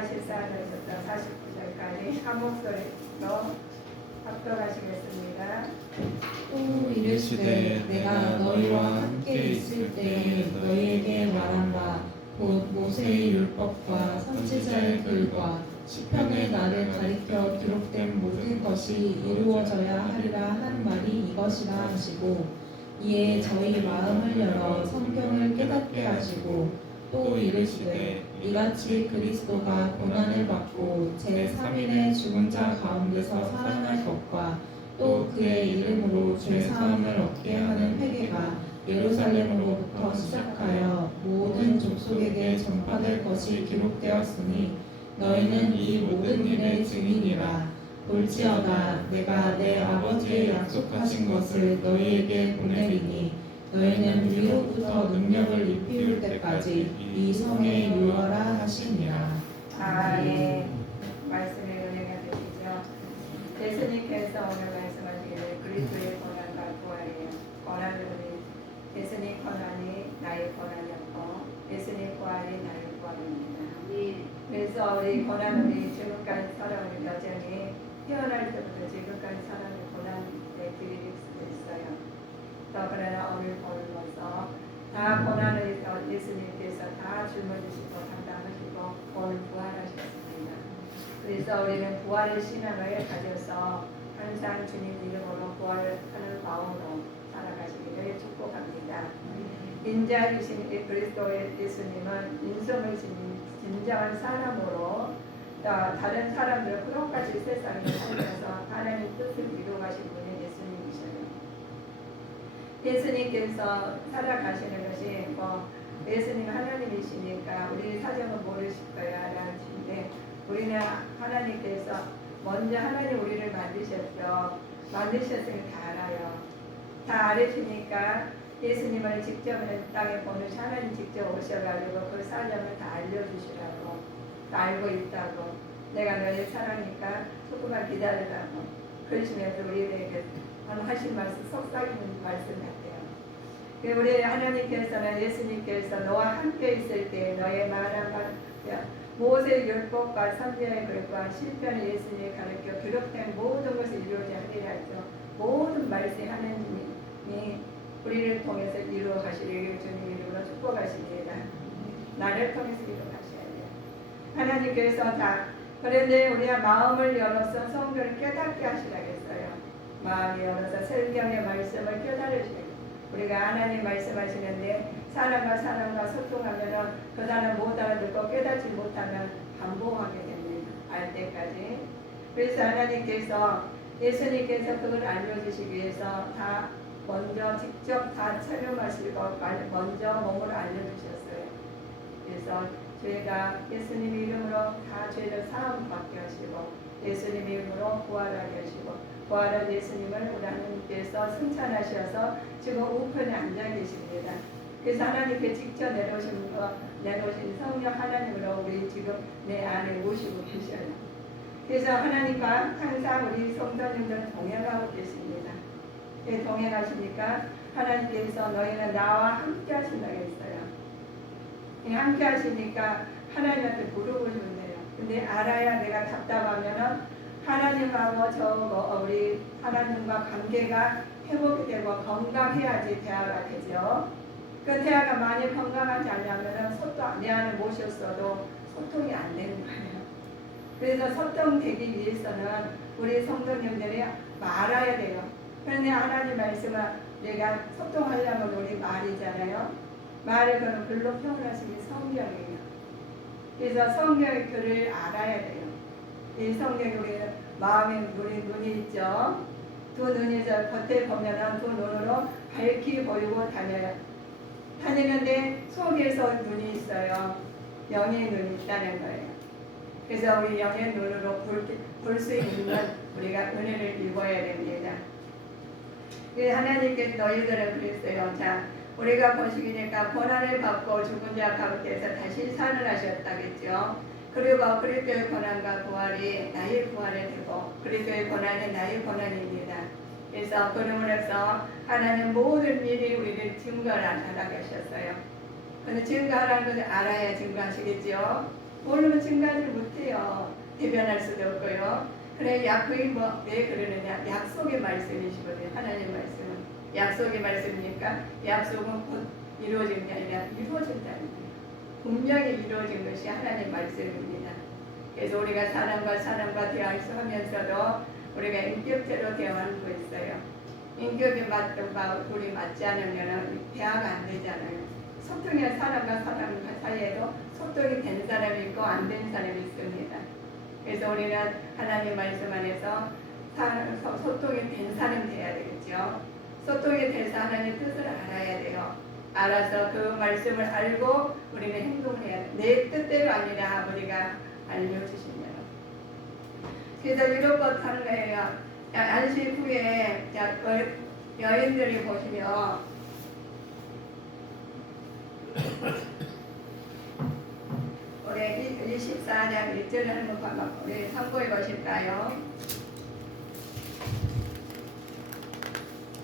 44절부터 49절까지 한 목소리로 합독하시겠습니다. 또 이르시되 내가 너희와 함께 있을 때에 너희에게 말한 바 곧 모세의 율법과 선지자의 글과 시편의 나를 가리켜 기록된 모든 것이 이루어져야 하리라 한 말이 이것이라 하시고 이에 저희 마음을 열어 성경을 깨닫게 하시고 또 이르시되 이같이 그리스도가 고난을 받고 제3일에 죽은 자 가운데서 살아날 것과 또 그의 이름으로 죄사함을 얻게 하는 회개가 예루살렘으로부터 시작하여 모든 족속에게 전파될 것이 기록되었으니 너희는 이 모든 일의 증인이라. 볼지어다 내가 내 아버지의 약속하신 것을 너희에게 보내리니 너희는 위로부터 능력을 입히울 때까지 이 성에 유하라 하시니라. 아멘. 말씀의 은혜가 되시죠. 예수님께서 오늘 말씀하시기를 그리스도의 고난과 부활이에요. 고난을 우리 예수님 고난이 나의 고난이었고 예수님 부활이 나의 부활입니다. 그래서 우리 고난 우리 지금까지 살아오는 여전히 태어날 때부터 지금까지 살아오는 고난의 길이 있어요. 그러나 오늘 보면서 다 고난을 예수님께서 다 짊어지시고 감당하시고 오늘 부활하셨습니다. 그래서 우리는 부활의 신앙을 가져서 항상 주님 이름으로 부활하는 마음으로 살아가시기를 축복합니다. 인자이신 그리스도의 예수님은 인성을 진정한 사람으로 다른 사람들 그것까지 세상에 살면서 하나님 뜻을 이루어가신 분이 예수님이셔요. 예수님께서 살아가시는 것이 예수님 하나님이시니까 우리 사정은 모르실 거야 라는데 우리는 하나님께서 먼저 하나님 우리를 만드셨죠. 만드셨으니 다 알아요. 다 알으시니까 예수님을 직접 땅에 보내시 하나님 직접 오셔가지고 그 사정을 다 알려주시라고 알고 있다고 내가 너희 사랑하니까 조금만 기다리라고 그러시면서 우리에게 하신 말씀 속삭이는 말씀 같아요. 우리 하나님께서는 예수님께서 너와 함께 있을 때 너의 말한 말 모세의 율법과 선지자의 글과 시편의 예수님이 가르쳐 기록된 모든 것을 이루어져 하리라 했죠. 모든 말씀 하나님이 우리를 통해서 이루어 가시리를 주님 이름으로 축복하십니다. 나를 통해서 이루어 가셔야 돼요. 하나님께서 그런데 우리가 마음을 열어서 성경을 깨닫게 하시라겠어요. 마음을 열어서 성경의 말씀을 깨달으시고 우리가 하나님 말씀하시는데 사람과 소통하면 그 사람 못 알아듣고 깨닫지 못하면 반복하게 됩니다. 알 때까지. 그래서 하나님께서 예수님께서 그걸 알려주시기 위해서 다 먼저 직접 다 설명하시고 먼저 몸을 알려주셨어요. 그래서 저희가 예수님 이름으로 다 죄를 사함 받게 하시고 예수님 이름으로 부활하게 하시고 부활한 예수님을 우리 하나님께서 승천하셔서 지금 우편에 앉아 계십니다. 그래서 하나님께 직접 내려오신 성령 하나님으로 우리 지금 내 안에 모시고 계셔요. 그래서 하나님과 항상 우리 성도님들 동행하고 계십니다. 동행하시니까 하나님께서 너희는 나와 함께 하신다고 했어요. 함께 하시니까 하나님한테 물어보시면 돼요. 근데 알아야 내가 답답하면은 하나님하고 우리 하나님과 관계가 회복이 되고 건강해야지 대화가 되죠. 그 대화가 많이 건강하지 않으면 내 안에 모셨어도 소통이 안 되는 거예요. 그래서 소통되기 위해서는 우리 성도님들이 말아야 돼요. 그런데 하나님 말씀은 내가 소통하려면 우리 말이잖아요. 말을 그는 글로 표현하시기 성경이에요. 그래서 성경의 글을 알아야 돼요. 이 성경이 우리 마음에 눈이 있죠. 두 눈이 겉에 보면은 두 눈으로 밝게 보이고 다니는데 속에서 눈이 있어요. 영의 눈이 있다는 거예요. 그래서 우리 영의 눈으로 볼 수 있는 우리가 은혜를 입어야 됩니다. 하나님께 너희들은 그랬어요. 자, 우리가 보시기니까 고난을 받고 죽은 자 가운데서 다시 산을 하셨다겠죠. 그리고 그리스도의 고난과 부활이 나의 부활이 되고 그리스도의 고난이 나의 고난입니다. 그래서 그러므로서 하나님 모든 일이 우리를 증거하라고 하셨어요. 근데 증거하라는 것을 알아야 증거하시겠죠. 모르면 증거하지 못해요. 대변할 수도 없고요. 그래 그게 왜 그러느냐? 약속의 말씀이시거든요. 하나님 말씀은 약속의 말씀이니까 약속은 곧 이루어진 게 아니라 이루어진다는 거예요. 분명히 이루어진 것이 하나님 말씀입니다. 그래서 우리가 사람과 대화하면서도 우리가 인격대로 대화하고 있어요. 인격에 맞던 둘이 맞지 않으면 대화가 안 되잖아요. 소통이 사람과 사람 사이에도 소통이 된 사람이 있고 안 된 사람이 있습니다. 그래서 우리는 하나님 말씀 안에서 소통이 된 사람이 돼야 되겠죠. 소통이 돼서 하나님 뜻을 알아야 돼요. 알아서 그 말씀을 알고 우리는 행동해야 돼요. 내 뜻대로 아니라 아버지가 알려주시면. 그래서 이런 것 하는 거예요. 안식 후에 여인들이 보시면 우리 24장 1절에 하는 거 우리 참고해 보실까요?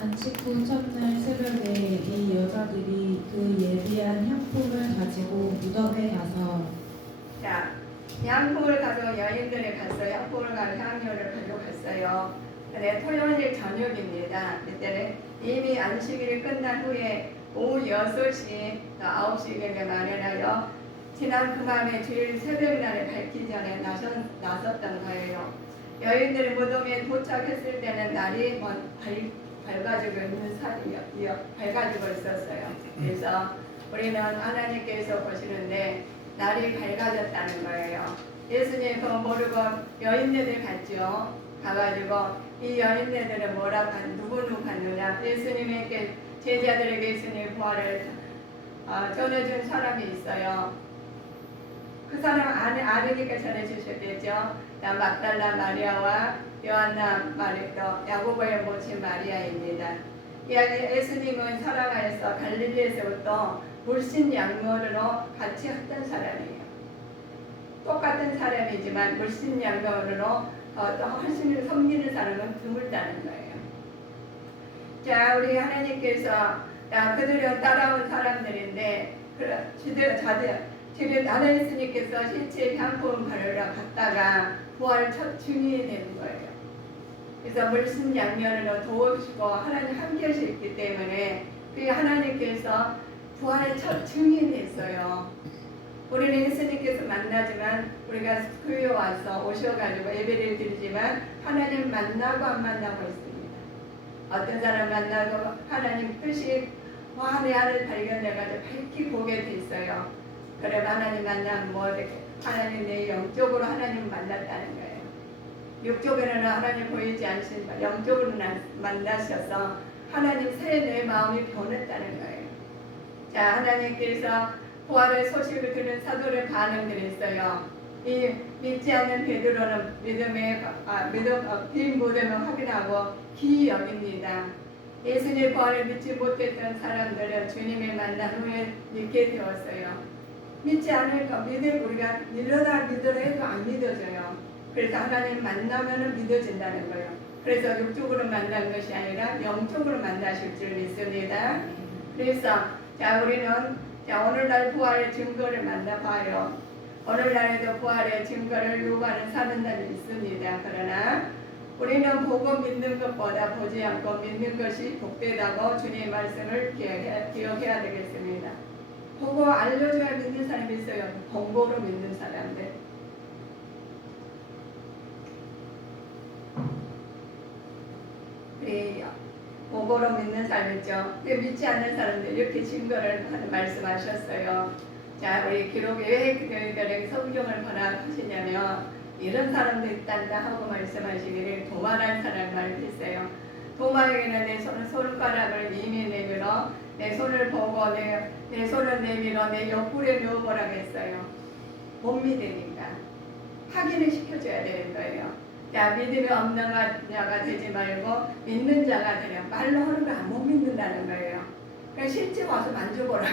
안식 후 첫날 새벽에 이 여자들이 그 예비한 향품을 가지고 무덤에 가서 자, 향품을 가지고 여인들이 갔어요. 향품을 가지고 향료를 가지고 갔어요. 근데 토요일 저녁입니다. 그때는 이미 안식일이 끝난 후에 오후 6시, 9시경에 마련하여 지난 그 밤에 주일 새벽날에 밝기 전에 나섰던 거예요. 여인들이 무덤에 도착했을 때는 날이 밝아지고 있었어요. 그래서 우리는 하나님께서 보시는데 날이 밝아졌다는 거예요. 예수님 그거 모르고 여인네들 갔죠. 가가지고 이 여인네들은 뭐라고 누구 갔느냐? 예수님에게 제자들에게 예수님 부활을 전해준 사람이 있어요. 그 사람 아르니까 전해주셨겠죠. 막달라 마리아와 요한나 마리아, 야고보의 모친 마리아입니다. 예수님은 살아가서 갈릴리에서부터 물신양면으로 같이 했던 사람이에요. 똑같은 사람이지만 물신양면으로 또 훨씬 섬기는 사람은 드물다는 거예요. 자, 우리 하나님께서 그들은 따라온 사람들인데 지금 나는 예수님께서 시체 향품 바르러 갔다가 부활 첫 증인이 되는 거예요. 그래서 물신양면으로 도우시고 하나님 함께 하셨기 때문에 그 하나님께서 부활의 첫 증인이 됐어요. 우리는 예수님께서 만나지만 우리가 교회에 와서 오셔가지고 예배를 드리지만 하나님 만나고 안 만나고 있습니다. 어떤 사람 만나고 하나님 뜻이 내 안을 발견해가지고 밝히 보게 돼 있어요. 그래 하나님 만나면 하나님 내 영적으로 하나님 만났다는 거예요. 육적으로는 하나님 보이지 않으신다. 영적으로 만나셔서 하나님 새 내 마음이 변했다는 거예요. 자, 하나님께서 부활의 소식을 들은 사도를 반응들이 있어요. 이 믿지 않는 베드로는 빈 무덤을 확인하고 기이 여깁니다. 예수님의 부활을 믿지 못했던 사람들은 주님을 만난 후에 믿게 되었어요. 믿지 않을까 우리가 믿으라 해도 안 믿어져요. 그래서 하나님 만나면 믿어진다는 거예요. 그래서 육적으로 만난 것이 아니라 영적으로 만나실 줄 믿습니다. 그래서 우리는 오늘날 부활의 증거를 만나봐요. 오늘날에도 부활의 증거를 요구하는 사람들이 있습니다. 그러나 우리는 보고 믿는 것보다 보지 않고 믿는 것이 복되다고 주님의 말씀을 기억해야 되겠습니다. 보고 알려줘야 믿는 사람이 있어요. 본보로 믿는 사람들. 그래요. 보고로 믿는 사람 있죠. 믿지 않는 사람들 이렇게 증거를 말씀하셨어요. 자, 우리 기록에 왜 그들에게 성경을 번역하시냐면 이런 사람도 있단다 하고 말씀하시기를 도마라는 사람 말했어요. 도마에게는 내 손가락을 이미 내밀어 내 손을 보고 내 손을 내밀어 내 옆구리에 넣어보라고 했어요. 못 믿으니까 확인을 시켜줘야 되는 거예요. 자, 믿음이 없는 자가 되지 말고 믿는 자가 되려. 말로 하는 거 못 믿는다는 거예요. 그냥 실제 와서 만져보라고.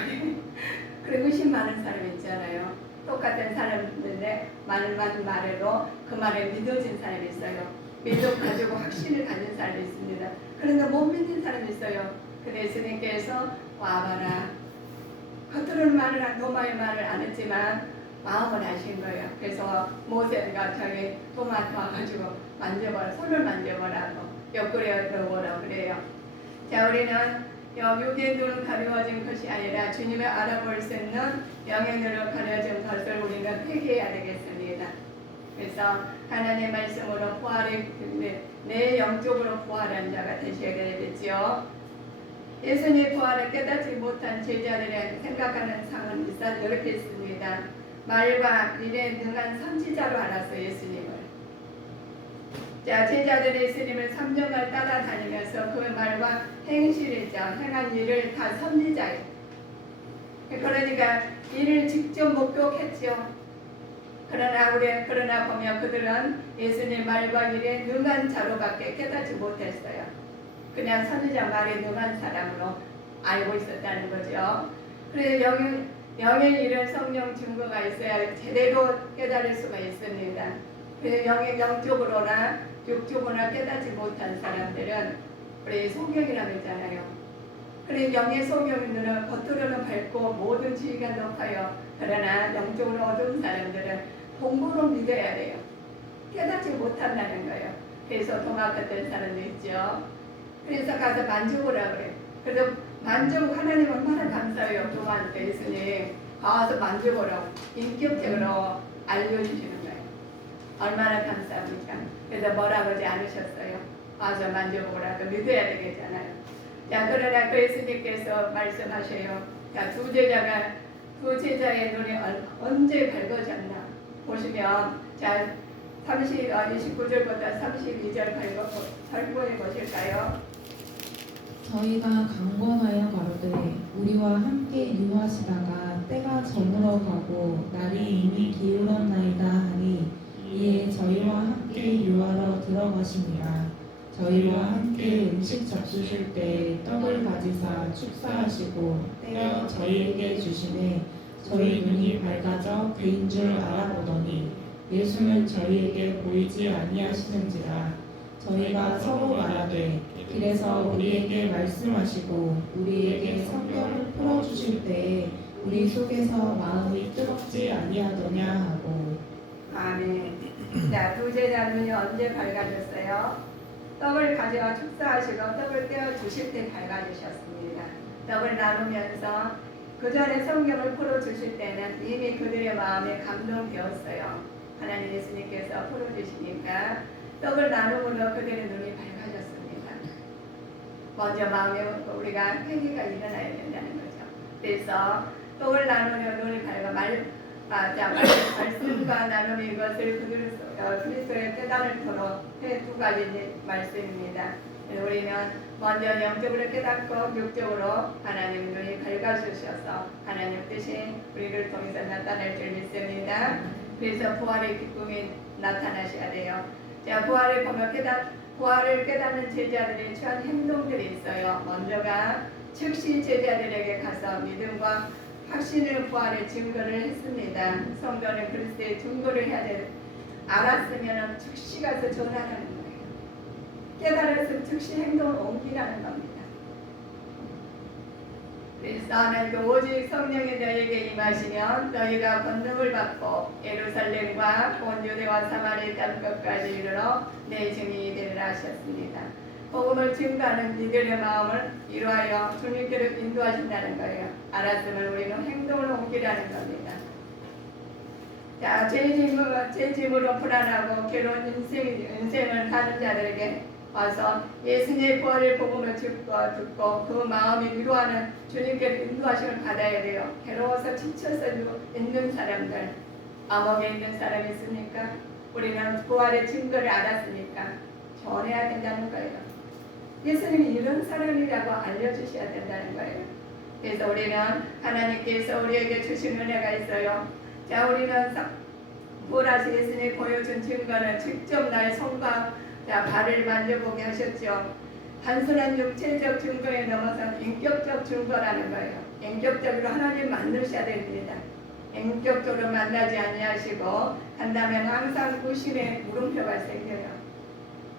그리고 의심 많은 사람 있잖아요. 똑같은 사람인데 말만 말해도 그 말에 믿어진 사람이 있어요. 믿음 가지고 확신을 가진 사람이 있습니다. 그런데 못 믿는 사람이 있어요. 근데 예수님께서 와봐라. 겉으로는 도마의 말을 안 했지만 마음을 아신 거예요. 그래서 모세가 저기 토마토 와가지고 만져보라, 손을 만져보라고 옆구리에 넣어보라 그래요. 자, 우리는 육의 눈은 가려워진 것이 아니라 주님을 알아볼 수 있는 영의 눈으로 가려진 것을 우리는 회개해야 되겠습니다. 그래서 하나님의 말씀으로 부활의 내 영적으로 부활한 자가 되셔야 되겠지요. 예수님의 부활을 깨닫지 못한 제자들이 생각하는 상은 이렇게 있습니다. 말과 일에 능한 선지자로 알았어요, 예수님을. 자, 제자들이 예수님을 3년간 따라다니면서 그 말과 행실이죠. 행한 일을 다 선지자예요. 그러니까 이를 직접 목격했죠. 그러나 보면 그들은 예수님 말과 일에 능한 자로밖에 깨닫지 못했어요. 그냥 선지자 말에 능한 사람으로 알고 있었다는 거죠. 그래서 영의 일은 성령 증거가 있어야 제대로 깨달을 수가 있습니다. 그래서 영적으로나 육적으로나 깨닫지 못한 사람들은 우리 소경이라고 했잖아요. 그래서 영의 소경들은 겉으로는 밝고 모든 지위가 높아요. 그러나 영적으로 어두운 사람들은 공부로 믿어야 돼요. 깨닫지 못한다는 거예요. 그래서 도망갔던 사람도 있죠. 그래서 가서 만져보라 그래요. 그래서 만져보고 하나님 얼마나 감사해요. 도망한테 예수님 가서 만져보라고 인격적으로 알려주시는 거예요. 얼마나 감사합니까? 그래서 뭐라고 하지 않으셨어요. 가서 만져보라고 믿어야 되겠잖아요. 자, 그러나 그 예수님께서 말씀하셔요. 자, 두 제자의 눈이 언제 밝아졌나 보시면, 자, 29절부터 32절 살펴해 보실까요? 저희가 강권하여 가로되 우리와 함께 유하시다가 때가 저물어 가고 날이 이미 기울었나이다 하니 이에 저희와 함께 유하러 들어가시니라. 저희와 함께 음식 잡수실 때 떡을 가지사 축사하시고 떼어 저희에게 주시매 저희 눈이 밝아져 그인 줄 알아보더니 예수는 저희에게 보이지 아니하시는지라. 저희가 서로 말하되 길에서 우리에게 말씀하시고 우리에게 성경을 풀어주실 때에 우리 속에서 마음이 뜨겁지 아니하더냐 하고. 아멘. 자, 두 제자 눈이 언제 밝아졌어요? 떡을 가져와 축사하시고 떡을 떼어 주실 때 밝아지셨습니다. 떡을 나누면서 그 전에 성경을 풀어주실 때는 이미 그들의 마음에 감동되었어요. 하나님 예수님께서 풀어주시니까 떡을 나눔으로 그들의 눈이 밝아졌습니다. 먼저 마음에 우리가 회개가 일어나야 된다는 거죠. 그래서 떡을 나누며 눈이 밝아 말씀과 나눔 이것을 그리스도의 깨달음토록 두 가지 말씀입니다. 우리는 먼저 영적으로 깨닫고 육적으로 하나님 눈이 밝아주셔서 하나님 뜻이 우리를 통해서 나타날 줄 믿습니다. 그래서 부활의 기쁨이 나타나셔야 돼요. 자, 부활을 깨닫는 제자들이 취한 행동들이 있어요. 먼저가 즉시 제자들에게 가서 믿음과 확신을 부활의 증거를 했습니다. 성도는 그리스도의 증거를 해야 돼. 알았으면 즉시 가서 전하라는 거예요. 깨달았으면 즉시 행동을 옮기라는 겁니다. 그래서 하나님께 오직 성령이 너희에게 임하시면 너희가 권능을 받고 예루살렘과 온 유대와 사마리아 땅 끝까지 이르러 내 증인이 되리라 하셨습니다. 복음을 증거하는 이들의 마음을 이루하여 주님께로 인도하신다는 거예요. 알았으면 우리는 행동을 옮기라는 겁니다. 자, 죄짐으로 불안하고 괴로운 인생을 사는 자들에게 와서 예수님의 부활의 복음을 듣고 그 마음이 위로하는 주님께 인도하심을 받아야 돼요. 괴로워서 지쳐서 있는 사람들, 암흑에 있는 사람이 있습니까? 우리는 부활의 증거를 알았으니까 전해야 된다는 거예요. 예수님이 이런 사람이라고 알려주셔야 된다는 거예요. 그래서 우리는 하나님께서 우리에게 주신 은혜가 있어요. 자, 우리는 부활하신 예수님이 보여준 증거는 직접 나의 손과 발을 만져보게 하셨죠. 단순한 육체적 증거에 넘어선 인격적 증거라는 거예요. 인격적으로 하나님 만나셔야 됩니다. 인격적으로 만나지 아니하시고 한다면 항상 구심의 물음표가 생겨요.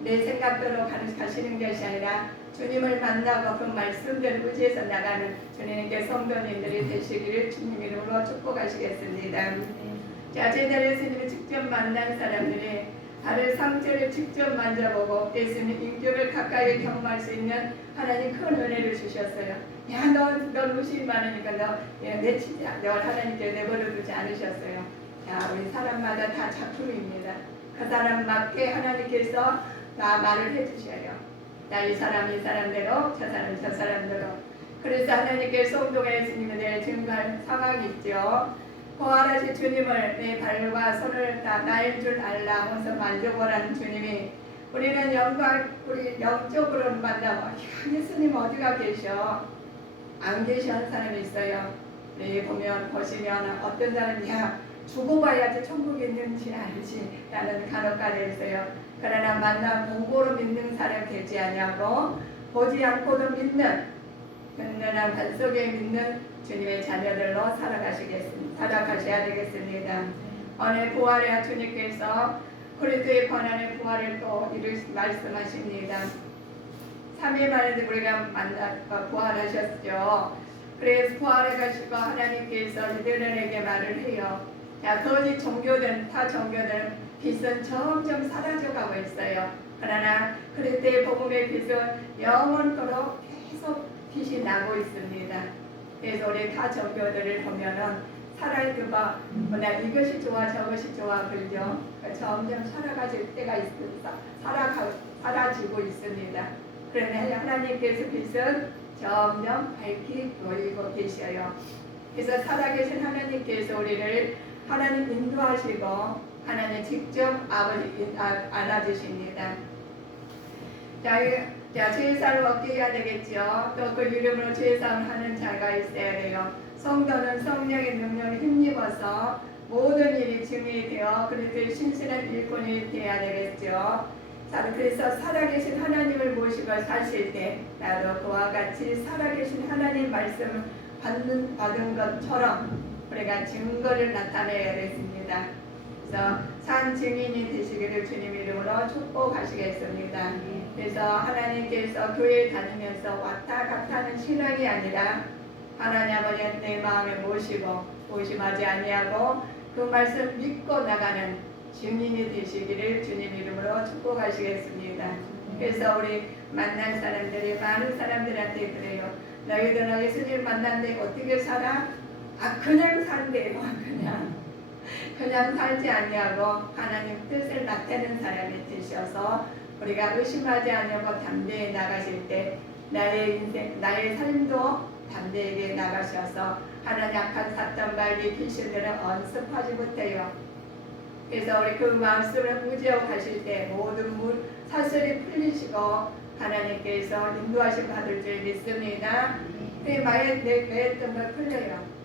내 생각대로 가시는 것이 아니라 주님을 만나고 그 말씀들 의지해서 나가는 주님께 성도님들이 되시기를 주님 이름으로 축복하시겠습니다. 자, 제자리 예수님을 직접 만난 사람들이 발을 상처를 직접 만져보고 예수님 인격을 가까이 경험할 수 있는 하나님 큰 은혜를 주셨어요. 야, 넌 의심이 많으니까 너 내치자. 널 하나님께 내버려두지 않으셨어요. 자, 우리 사람마다 다 작품입니다. 그 사람 맞게 하나님께서 나 말을 해주셔요. 나 이 사람대로, 저 사람 저 사람대로. 그래서 하나님께 성도가 예수님에 대해 증거할 상황이 있죠. 부활하신 주님을 내 발과 손을 다 나일 줄 알라 하면서 만져보라는 주님이 우리는 우리 영적으로는 만나고 예수님 어디가 계셔? 안 계시는 사람이 있어요. 네, 보시면 어떤 사람이 죽어봐야지 천국에 있는지 알지 라는 간혹가다 있어요. 그러나 만나 공고로 믿는 사람 되지 않냐고 보지 않고도 믿는 든든한 반석에 믿는 주님의 자녀들로 살아가셔야 되겠습니다. 오늘 부활의 주님께서 그리스도의 권한의 부활을 또 말씀하십니다. 3일 만에 우리가 부활하셨죠. 그래서 부활해 가시고 하나님께서 이들에게 말을 해요. 자, 거짓 종교들, 타 종교들 빛은 점점 사라져가고 있어요. 그러나 그리스도의 복음의 빛은 영원토록 계속 빛이 나고 있습니다. 그래서 우리 타 종교들을 보면은 살아있고 이것이 좋아 저것이 좋아 그러죠. 점점 사라질 때가 있습니다. 사라지고 있습니다. 그러나 하나님께서 빛은 점점 밝히 보이고 계셔요. 그래서 살아계신 하나님께서 우리를 하나님 인도하시고 하나님 직접 안아주십니다. 자, 제사를 얻게 해야 되겠죠. 또 그 이름으로 제사를 하는 자가 있어야 돼요. 성도는 성령의 능력을 힘입어서 모든 일이 증인이 되어 그리스도의 신실한 일꾼이 되어야 되겠죠. 자, 그래서 살아계신 하나님을 모시고 사실 때 나도 그와 같이 살아계신 하나님 말씀을 받은 것처럼 우리가 증거를 나타내야 되겠습니다. 그래서 산 증인이 되시기를 주님 이름으로 축복하시겠습니다. 그래서 하나님께서 교회 다니면서 왔다 갔다 하는 신앙이 아니라 하나님 아버지의 내 마음에 모시고 의심하지 아니하고 그 말씀 믿고 나가는 증인이 되시기를 주님 이름으로 축복하시겠습니다. 그래서 우리 만난 사람들이 많은 사람들한테 그래요. 너희들 예수님 만났는데 어떻게 살아? 그냥 산대요. 그냥 살지 아니하고 하나님 뜻을 나타내는 사람이 되셔서 우리가 의심하지 않으고 담대히 나가실 때 나의 인생, 나의 삶도 담대하게 나가셔서 하나님 악한 사탄 말기 귀신들은 언습하지 못해요. 그래서 우리 그 말씀을 의지하고 가실 때 모든 사슬이 풀리시고 하나님께서 인도하심 받을 줄 믿습니다. 그래 매했던 걸 풀려요.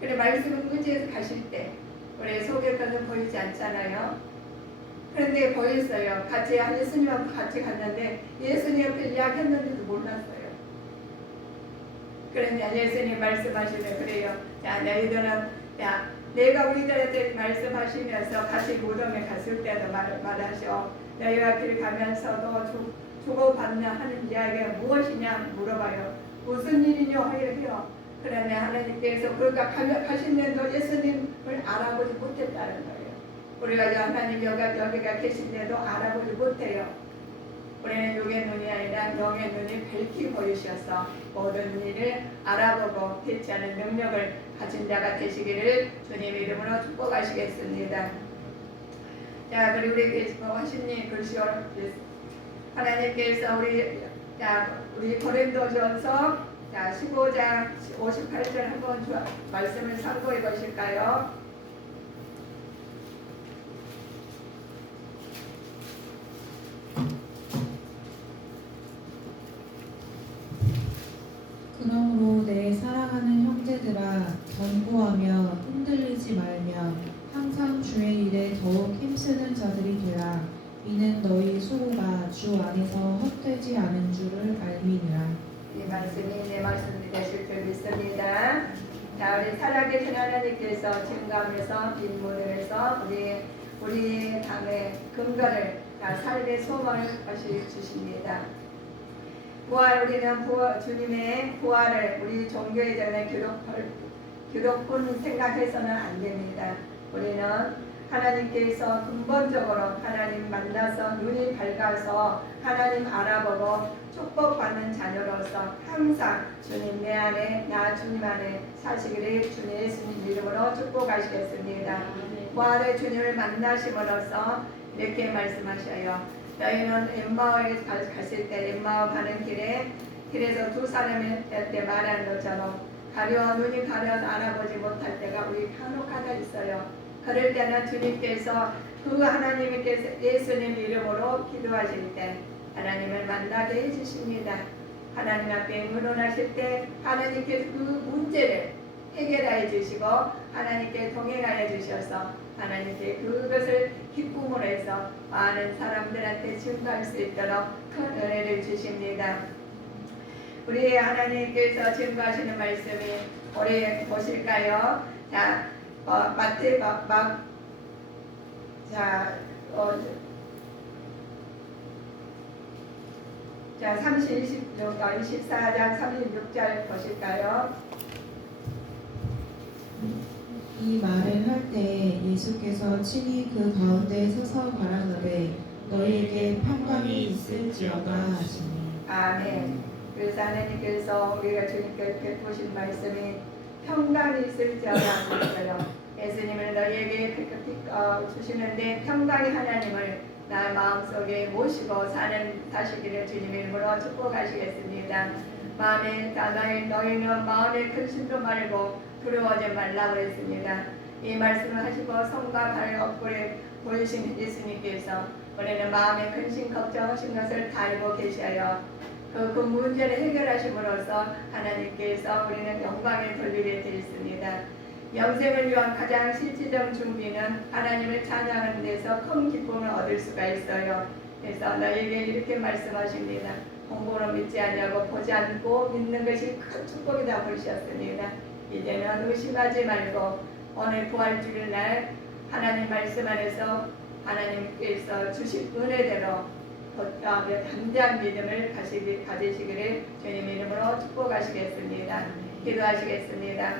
그래 말씀을 의지해서 가실 때 우리 속에 것은 보이지 않잖아요. 그런데 보였어요. 같이 예수님하고 같이 갔는데 예수님 옆에 이야기했는데도 몰랐어요. 그런데 예수님 말씀하시면 그래요. 자, 너희들은 내가 우리들한테 말씀하시면서 같이 무덤에 갔을 때도 말하셔. 너희가 길 가면서도 주고받는 하는 이야기가 무엇이냐 물어봐요. 무슨 일이냐 해요. 그러면 하나님께서 그러니까 가신데도 예수님을 알아보지 못했다는 거예요. 우리가 하나님 여기가 계신데도 알아보지 못해요. 우리는 육의 눈이 아니라 영의 눈이 밝히 보이셔서 모든 일을 알아보고 대처하는 능력을 가진 자가 되시기를 주님 이름으로 축복하시겠습니다. 자, 그리고 우리 하시니 글씨로 하나님께서 우리 고린도전서 15장 58절 한번 말씀을 참고해 보실까요? 그러므로 내 사랑하는 형제들아 견고하며 흔들리지 말며 항상 주의 일에 더욱 힘쓰는 자들이 되라. 이는 너희 수고가 주 안에서 헛되지 않은 줄을 알미니라. 이 말씀이 내 말씀이 되실 줄 믿습니다. 자, 우리 살아계신 하나님께서 증거하면서 빈문을 해서 우리 당의 근거를 삶의 소망을 주십니다. 우리는 주님의 부활을 우리 종교에 대한 기독뿐 생각해서는 안 됩니다. 우리는 하나님께서 근본적으로 하나님 만나서 눈이 밝아서 하나님 알아보고 축복받는 자녀로서 항상 주님 내 안에 나 주님 안에 사시기를 주님 예수님 이름으로 축복하시겠습니다. 부활의 주님을 만나심으로써 이렇게 말씀하셔요. 너희는 엠마오에 갔을 때 엠마오 가는 길에서 두 사람이 때 말하는 것처럼 눈이 가려서 알아보지 못할 때가 우리 간혹하다 있어요. 그럴 때는 주님께서 그 하나님께서 예수님 이름으로 기도하실 때 하나님을 만나게 해주십니다. 하나님 앞에 의논하실 때 하나님께서 그 문제를 해결하여 주시고 하나님께 동행하여 주셔서 하나님께 그것을 기쁨으로 해서 많은 사람들한테 증거할 수 있도록 큰 은혜를 주십니다. 우리 하나님께서 증거하시는 말씀이 우리 보실까요? 자, 자, 14장 36절 보실까요? 이 말을 할 때 예수께서 친히 그 가운데 서서 가라사대 너희에게 평강이 있을지어다 하시니. 아멘. 그래서 하나님께서 우리가 주님께 베푸신 말씀이 평강이 있을지어다 하셨어요. 예수님을 너희에게 주시는데 평강의 하나님을 나의 마음속에 모시고 사시기를 주님 이름으로 축복하시겠습니다. 너희는 마음에 근심도 말고 두려워하지 말라고 그랬습니다. 이 말씀을 하시고 손과 발 옆구리에 보이신 예수님께서 우리는 마음에 근심 걱정하신 것을 다 알고 계셔요. 그 문제를 해결하심으로써 하나님께서 우리는 영광을 돌리게 되었습니다. 영생을 위한 가장 실질적 준비는 하나님을 찬양하는 데서 큰 기쁨을 얻을 수가 있어요. 그래서 너에게 이렇게 말씀하십니다. 공부로 믿지 않냐고 보지 않고 믿는 것이 큰 축복이다 보셨습니다. 이제는 의심하지 말고 오늘 부활주일 날 하나님 말씀 안에서 하나님께서 주신 은혜대로 담대한 믿음을 가지시기를 주님 이름으로 축복하시겠습니다. 기도하시겠습니다.